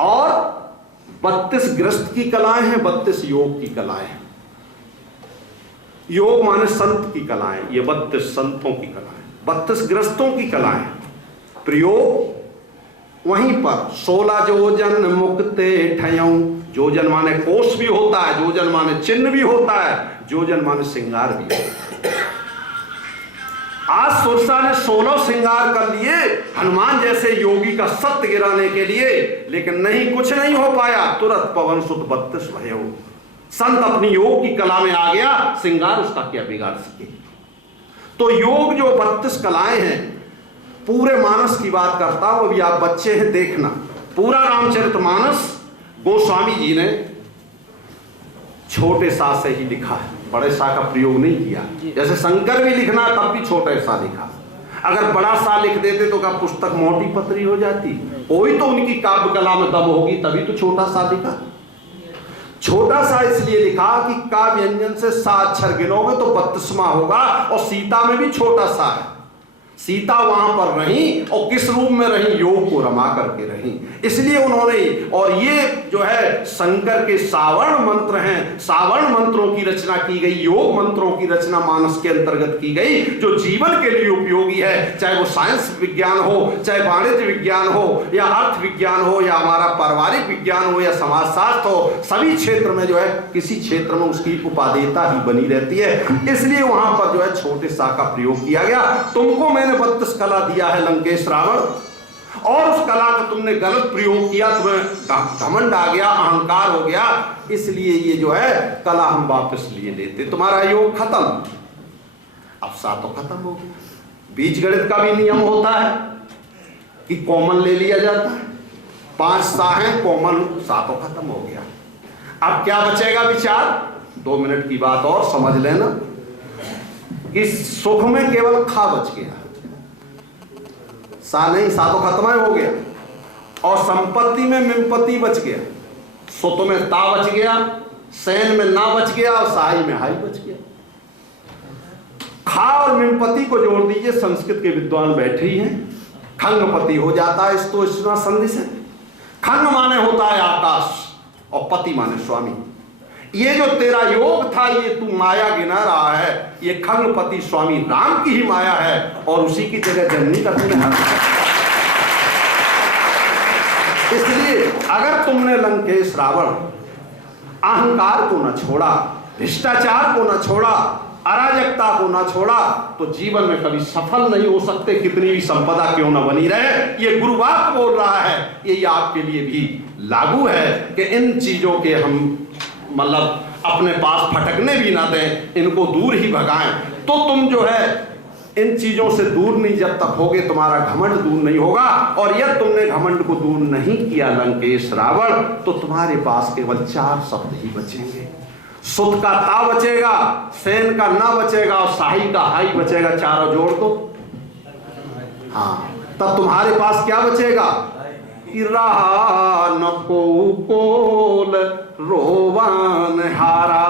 और 32 ग्रस्त की कलाएं हैं, 32 योग की कलाएं हैं। योग माने संत की कलाएं, ये 32 संतों की कलाएं, 32 ग्रस्तों की कलाएं। प्रयोग वहीं पर 16 जोजन मुक्ते ठयऊ। जोजन माने कोष भी होता है, जोजन माने चिन्ह भी होता है, जोजन माने श्रृंगार भी होता है। आज सुरसा ने 16 श्रृंगार कर लिए हनुमान जैसे योगी का सत्य गिराने के लिए, लेकिन नहीं, कुछ नहीं हो पाया। तुरंत पवन सुत 32 भयो। संत अपनी योग की कला में आ गया, श्रृंगार उसका क्या बिगाड़ सके। तो योग जो 32 कलाएं हैं, पूरे मानस की बात करता हूं, अभी आप बच्चे हैं, देखना पूरा रामचरितमानस गोस्वामी जी ने छोटे सा से ही लिखा है, बड़े सा का प्रयोग नहीं किया। जैसे शंकर भी लिखना तब भी छोटे सा लिखा, अगर बड़ा सा लिख देते तो क्या पुस्तक मोटी पतरी हो जाती। कोई तो उनकी काव्य कला में दम होगी, तभी तो छोटा सा लिखा। छोटा सा इसलिए लिखा कि का व्यंजन से 7 अक्षर गिनोगे तो 32वां होगा, और सीता में भी छोटा सा है। सीता वहां पर रही और किस रूप में रही, योग को रमा करके रही, इसलिए उन्होंने, और ये जो है शंकर के सावर्ण मंत्र हैं, सावर्ण मंत्रों की रचना की गई, योग मंत्रों की रचना मानस के अंतर्गत की गई, जो जीवन के लिए उपयोगी है। चाहे वो साइंस विज्ञान हो, चाहे वाणिज्य विज्ञान हो, या अर्थ विज्ञान हो, या हमारा पारिवारिक विज्ञान हो, या समाजशास्त्र हो, सभी क्षेत्र में जो है किसी क्षेत्र में उसकी उपादेयता ही बनी रहती है। इसलिए वहां पर जो है छोटे सा का प्रयोग किया गया। तुमको मैंने 32 कला दिया है लंकेश रावण, और उस कला का तुमने गलत प्रयोग किया, तुम्हें घमंड आ गया, अहंकार हो गया, इसलिए ये जो है कला हम वापस लिए लेते, तुम्हारा योग खत्म। अब सा तो खत्म हो गया। बीज गणित का भी नियम होता है कि कॉमन ले लिया जाता है, 5 सा है कॉमन, सा तो खत्म हो गया। अब क्या बचेगा विचार, 2 मिनट की बात और समझ लेना कि सुख में केवल खा बच गया, सा नहीं, सा तो खत्म हो गया। और संपत्ति में मिमपति बच गया, सुत में ता बच गया, सैन में ना बच गया, और साई में हाई बच गया। खा और मिमपति को जोड़ दीजिए, संस्कृत के विद्वान बैठे ही हैं, खंगपति हो जाता है। इस तो इतना संधि से खंग माने होता है आकाश, और पति माने स्वामी। ये जो तेरा योग था, ये तू माया गिना रहा है, ये खंगपति स्वामी राम की ही माया है, और उसी की जगह जननी का तूने हाथ। इसलिए अगर तुमने लंकेश रावण अहंकार को न छोड़ा, भ्रष्टाचार को न छोड़ा, अराजकता को न छोड़ा, तो जीवन में कभी सफल नहीं हो सकते, कितनी भी संपदा क्यों न बनी रहे। ये गुरुवाक बोल रहा है, ये आपके लिए भी लागू है कि इन चीजों के हम मतलब अपने पास फटकने भी ना दें, इनको दूर ही भगाएं। तो तुम जो है इन चीजों से दूर नहीं जब तक होगे, तुम्हारा घमंड दूर नहीं होगा। और यदि तुमने घमंड को दूर नहीं किया लंकेश रावण, तो तुम्हारे पास केवल 4 शब्द ही बचेंगे। सुत का ता बचेगा, सैन का ना बचेगा, और साही का हाई बचेगा। चारों जोड़ दो, हाँ, तब तुम्हारे पास क्या बचेगा कि रहा न कोल रोवन हारा।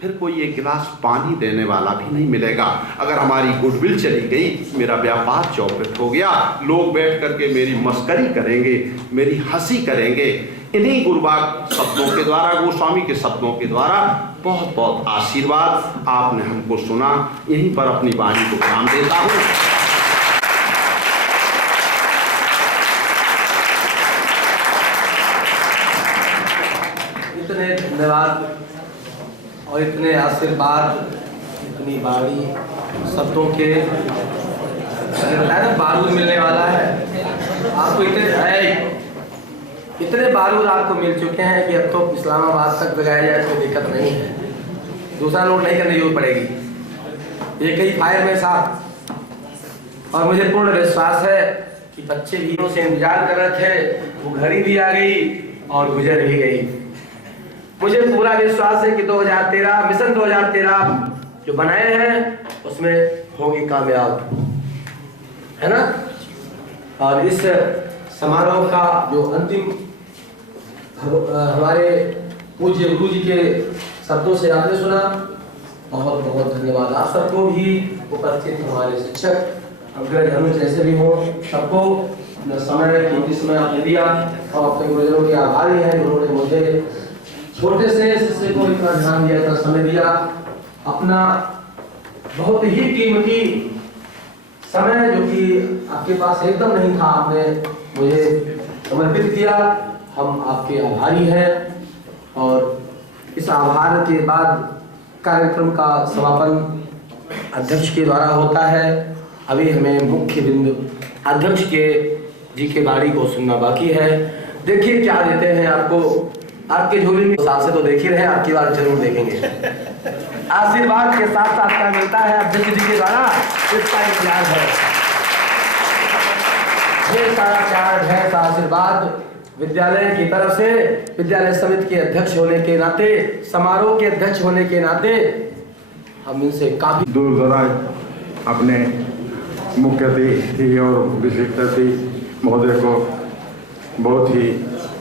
फिर कोई एक गिलास पानी देने वाला भी नहीं मिलेगा। अगर हमारी गुडविल चली गई, मेरा व्यापार चौपट हो गया, लोग बैठ करके मेरी मस्करी करेंगे, मेरी हंसी करेंगे। इन्हीं गुरुवाक शब्दों के द्वारा, गोस्वामी के शब्दों के द्वारा बहुत बहुत आशीर्वाद। आपने हमको सुना, यहीं पर अपनी वाणी को काम देता हूँ। इतने धन्यवाद और इतने आशीर्वाद, इतनी वाणी शब्दों के, बताया ना बारूद मिलने वाला है आपको। इतने बारूद आपको मिल चुके हैं कि अब तो इस्लामाबाद तक लगाया जाए कोई दिक्कत नहीं है, दूसरा लोड नहीं करने की जरूरत पड़ेगी, एक ही फायर में साथ। और मुझे पूर्ण विश्वास है कि बच्चे वीरों से इंतजार कर रहे थे, वो घड़ी भी आ गई और गुजर भी गई। मुझे पूरा विश्वास है कि 2013 मिशन 2013 जो बनाए हैं उसमें होगी कामयाब, है ना। और इस समारोह का जो अंतिम हमारे पूज्य गुरु जी के शब्दों से आपने सुना, बहुत बहुत धन्यवाद। आप सबको भी उपस्थित हमारे शिक्षक अग्रज अनुज जैसे भी हो, सबको समय कीमती समय आपने दिया और अपने गुरुजनों के आभारी हैं जिन्होंने मुझे छोटे से शिष्य को इतना ध्यान दिया, इतना समय दिया, अपना बहुत ही कीमती समय जो कि आपके पास एकदम नहीं था, आपने मुझे समर्पित किया। हम आपके आभारी हैं और इस आभार के बाद कार्यक्रम का समापन अध्यक्ष के द्वारा होता है। अभी हमें मुख्य बिंदु अध्यक्ष के जी के बाड़ी को सुनना बाकी है। देखिए क्या देते हैं आपको, आपके झोली में साल से तो देख ही रहे, आपकी बार जरूर देखेंगे। आशीर्वाद के साथ साथ क्या मिलता है अध्यक्ष जी के द्वारा, इसका इंतजार है। ये सारा प्यार है, आशीर्वाद विद्यालय की तरफ से, विद्यालय समिति के अध्यक्ष होने के नाते, समारोह के अध्यक्ष होने के नाते हम इनसे काफी दूर दराज अपने मुख्य अतिथि और विशिष्ट अतिथि महोदय को बहुत ही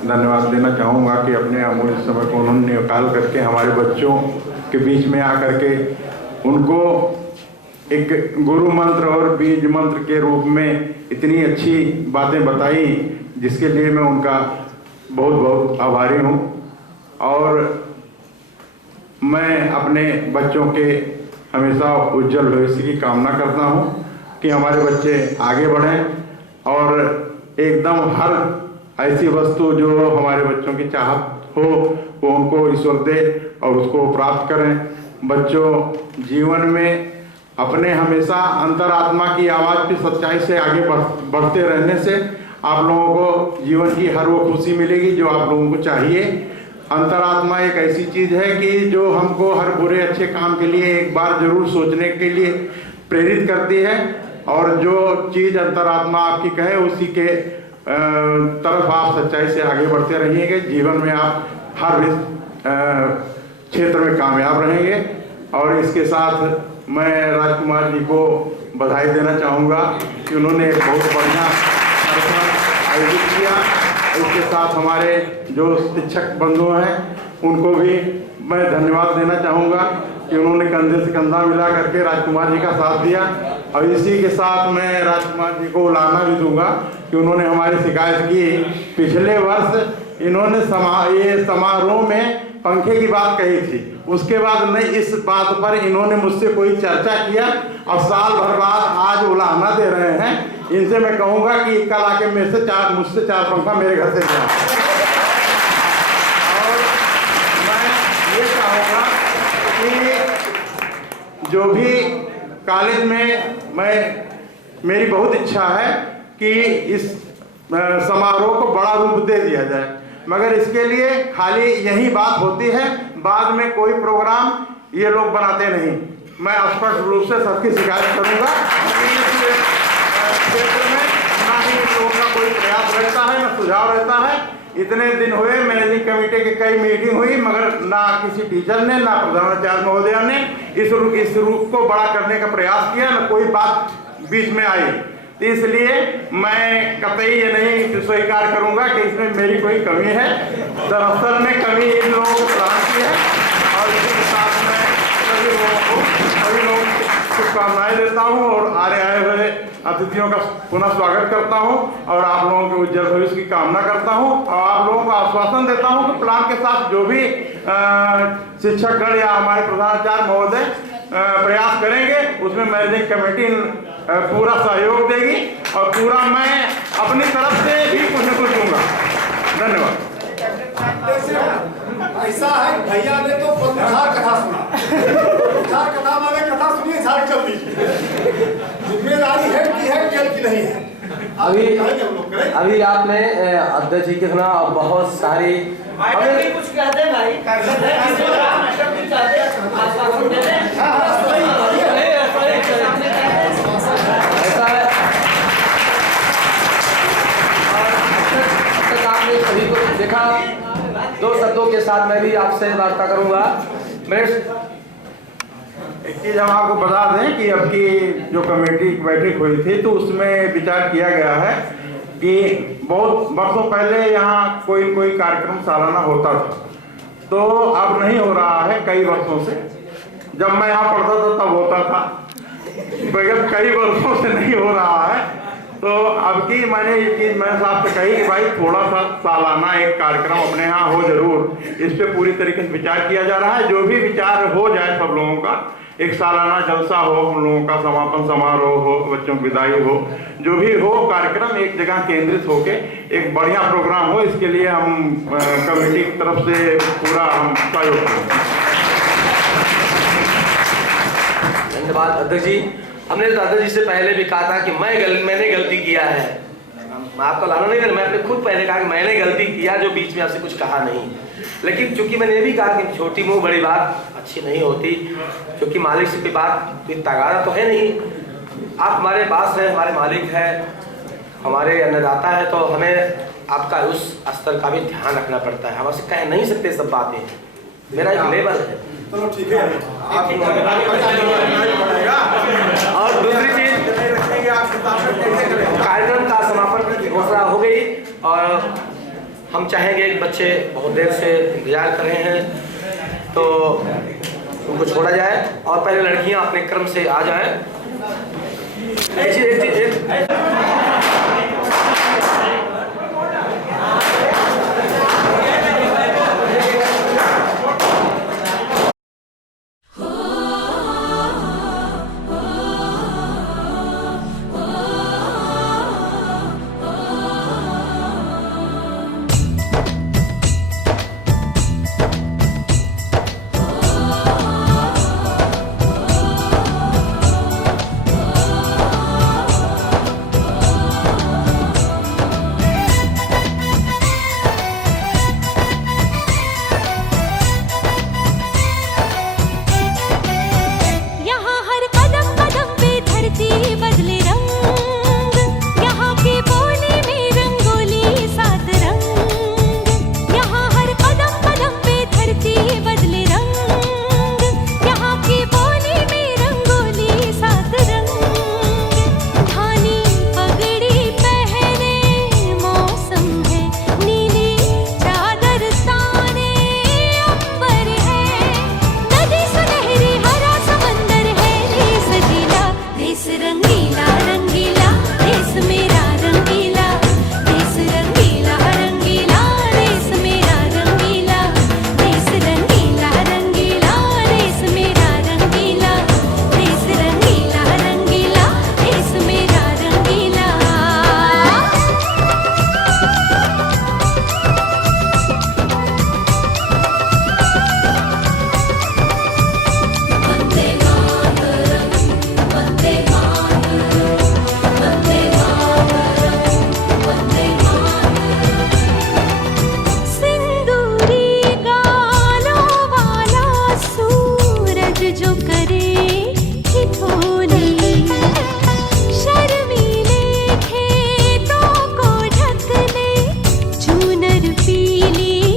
धन्यवाद देना चाहूँगा कि अपने अमूल्य समय को उन्होंने निकाल करके हमारे बच्चों के बीच में आकर के उनको एक गुरु मंत्र और बीज मंत्र के रूप में इतनी अच्छी बातें बताई, जिसके लिए मैं उनका बहुत बहुत आभारी हूँ। और मैं अपने बच्चों के हमेशा उज्जवल भविष्य की कामना करता हूँ कि हमारे बच्चे आगे बढ़ें और एकदम हर ऐसी वस्तु जो हमारे बच्चों की चाहत हो वो उनको ईश्वर दे और उसको प्राप्त करें। बच्चों जीवन में अपने हमेशा अंतरात्मा की आवाज़ की सच्चाई से आगे बढ़ते रहने से आप लोगों को जीवन की हर वो खुशी मिलेगी जो आप लोगों को चाहिए। अंतरात्मा एक ऐसी चीज़ है कि जो हमको हर बुरे अच्छे काम के लिए एक बार जरूर सोचने के लिए प्रेरित करती है, और जो चीज़ अंतरात्मा आपकी कहे उसी के तरफ आप सच्चाई से आगे बढ़ते रहिएगा। जीवन में आप हर क्षेत्र में कामयाब रहेंगे। और इसके साथ मैं राजकुमार जी को बधाई देना चाहूँगा कि उन्होंने एक बहुत बढ़िया कार्यक्रम आयोजित किया। इसके साथ हमारे जो शिक्षक बंधु हैं उनको भी मैं धन्यवाद देना चाहूँगा कि उन्होंने कंधे से कंधा मिला करके राजकुमार जी का साथ दिया। और इसी के साथ मैं राजकुमार जी को उलाना भी दूंगा कि उन्होंने हमारी शिकायत की। पिछले वर्ष इन्होंने ये समारोह में पंखे की बात कही थी, उसके बाद नहीं इस बात पर इन्होंने मुझसे कोई चर्चा किया और साल भर बाद आज उलाहना दे रहे हैं। इनसे मैं कहूँगा कि कल आके मुझसे चार पंखा मेरे घर से दिया। और मैं ये चाहूँगा कि जो भी कॉलेज में मेरी बहुत इच्छा है कि इस समारोह को बड़ा रूप दे दिया जाए, मगर इसके लिए खाली यही बात होती है, बाद में कोई प्रोग्राम ये लोग बनाते नहीं। मैं स्पष्ट रूप से सबकी शिकायत करूंगा। इस क्षेत्र में ना ही इन लोगों का कोई प्रयास रहता है, ना सुझाव रहता है। इतने दिन हुए मैनेजिंग कमेटी की कई मीटिंग हुई, मगर ना किसी टीचर ने ना प्रधानाचार्य महोदया ने इस रूप को बड़ा करने का प्रयास किया, ना कोई बात बीच में आई। तो इसलिए मैं कतई ये नहीं स्वीकार करूंगा कि इसमें मेरी कोई कमी है। दरअसल में कमी इन लोगों को प्रदान की है। और इसी के साथ मैं सभी लोगों को शुभकामनाएं देता हूं और आए हुए अतिथियों का पुनः स्वागत करता हूं और आप लोगों के उज्जवल भविष्य की कामना करता हूं। और आप लोगों को आश्वासन देता हूं कि प्लान के साथ जो भी शिक्षकगण या हमारे प्रधानाचार्य महोदय प्रयास करेंगे उसमें मैनेजिंग कमेटी पूरा सहयोग देगी और पूरा मैं अपनी तरफ से भी कुछ न कुछ दूंगा। धन्यवाद। ऐसा है भैया ने तो झार कथा सुना, झार कथा वाले कथा सुनिए, झार चल दीजिए। जिम्मेदारी है कि है केल की नहीं है। अभी आपने अध्यक्ष जी के सुना और बहुत सारी कुछ कहते हैं भाई, ऐसा है। आपने सभी को देखा। दो शब्दों के साथ मैं भी आपसे वार्ता करूंगा। एक चीज़ हम आपको बता दें कि अब की जो कमेटी की बैठक हुई थी तो उसमें विचार किया गया है कि बहुत वर्षों पहले यहाँ कोई कार्यक्रम सालाना होता था, तो अब नहीं हो रहा है कई वर्षों से। जब मैं यहाँ पढ़ता था तब होता था, मगर कई वर्षों से नहीं हो रहा है। तो अब की मैंने ये चीज मैं साहब से कही कि भाई थोड़ा सा सालाना एक कार्यक्रम अपने यहाँ हो जरूर, इस पे पूरी तरीके से विचार किया जा रहा है। जो भी विचार हो जाए सब लोगों का, एक सालाना जलसा हो, हम लोगों का समापन समारोह हो, बच्चों की विदाई हो, जो भी हो कार्यक्रम एक जगह केंद्रित होके एक बढ़िया प्रोग्राम हो, इसके लिए हम कमेटी की तरफ से पूरा हम सहयोग करेंगे। धन्यवाद अध्यक्ष जी। हमने दादाजी से पहले भी कहा था कि मैंने गलती किया है। मैं आपको लाना नहीं, मैं अपने खुद पहले कहा कि मैंने गलती किया, जो बीच में आपसे कुछ कहा नहीं। लेकिन चूंकि मैंने ये भी कहा कि छोटी मुंह बड़ी बात अच्छी नहीं होती, क्योंकि मालिक से कोई बात कोई तगादा तो है नहीं। आप हमारे पास है, हमारे मालिक है, हमारे अन्नदाता है, तो हमें आपका उस स्तर का भी ध्यान रखना पड़ता है। हम आपसे कह नहीं सकते सब बातें, मेरा एक लेवल है। चलो ठीक है, और दूसरी चीज, कार्यक्रम का समापन की घोषणा हो गई और हम चाहेंगे कि बच्चे बहुत देर से इंतजार कर रहे हैं, तो उनको छोड़ा जाए और पहले लड़कियां अपने क्रम से आ जाएं। पीली